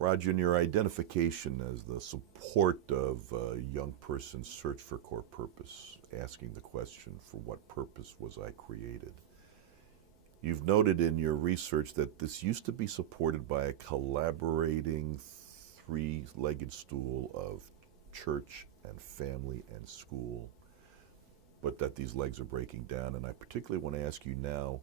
Rodger, in your identification as the support of a young person's search for core purpose, asking the question, for what purpose was I created? You've noted in your research that this used to be supported by a collaborating three-legged stool of church and family and school, but that these legs are breaking down. And I particularly want to ask you now,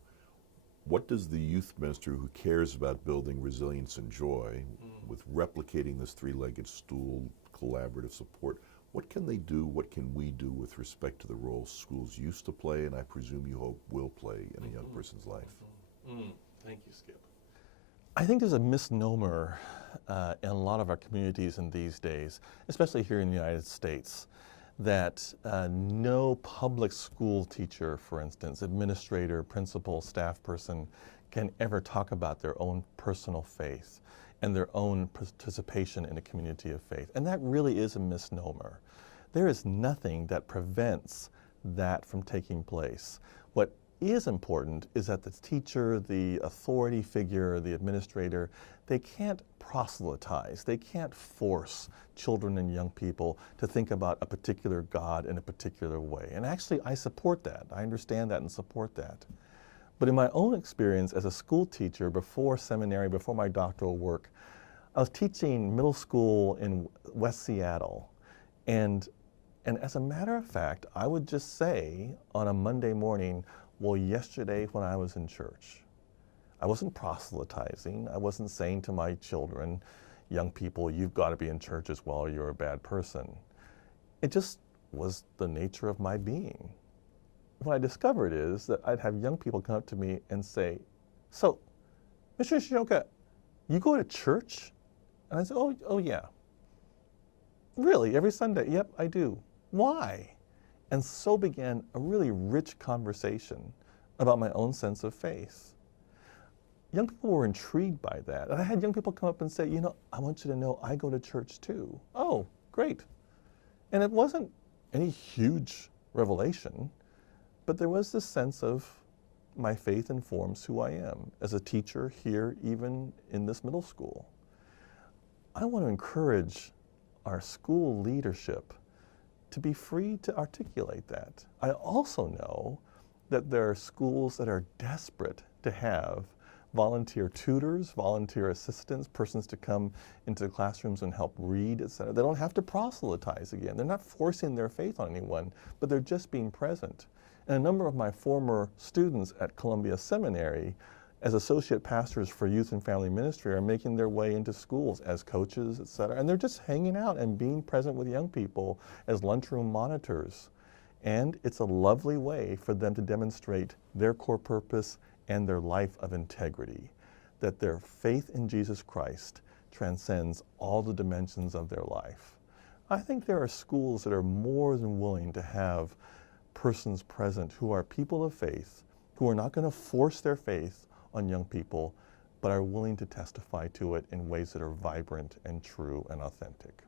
what does the youth minister who cares about building resilience and joy with replicating this three-legged stool, collaborative support, what can they do, what can we do with respect to the role schools used to play, and I presume you hope will play in a young person's life? Thank you, Skip. I think there's a misnomer in a lot of our communities in these days, especially here in the United States, that no public school teacher, for instance, administrator, principal, staff person, can ever talk about their own personal faith and their own participation in a community of faith. And that really is a misnomer. There is nothing that prevents that from taking place. What is important is that the teacher, the authority figure, the administrator, they can't proselytize. They can't force children and young people to think about a particular God in a particular way. And actually, I support that. I understand that and support that. But in my own experience as a school teacher before seminary, before my doctoral work, I was teaching middle school in West Seattle. And as a matter of fact, I would just say on a Monday morning, well, yesterday when I was in church, I wasn't proselytizing. I wasn't saying to my children, young people, you've got to be in church as well or you're a bad person. It just was the nature of my being. What I discovered is that I'd have young people come up to me and say, so, Mr. Nishioka, you go to church? And I said, oh yeah. Really, every Sunday? Yep, I do. Why? And so began a really rich conversation about my own sense of faith. Young people were intrigued by that. And I had young people come up and say, you know, I want you to know I go to church too. Oh, great. And it wasn't any huge revelation, but there was this sense of my faith informs who I am as a teacher here, even in this middle school. I want to encourage our school leadership to be free to articulate that. I also know that there are schools that are desperate to have volunteer tutors, volunteer assistants, persons to come into the classrooms and help read, etc. They don't have to proselytize again. They're not forcing their faith on anyone, but they're just being present. And a number of my former students at Columbia Seminary, as associate pastors for youth and family ministry, are making their way into schools as coaches, etc. And they're just hanging out and being present with young people as lunchroom monitors. And it's a lovely way for them to demonstrate their core purpose and their life of integrity, that their faith in Jesus Christ transcends all the dimensions of their life. I think there are schools that are more than willing to have persons present who are people of faith, who are not going to force their faith on young people, but are willing to testify to it in ways that are vibrant and true and authentic.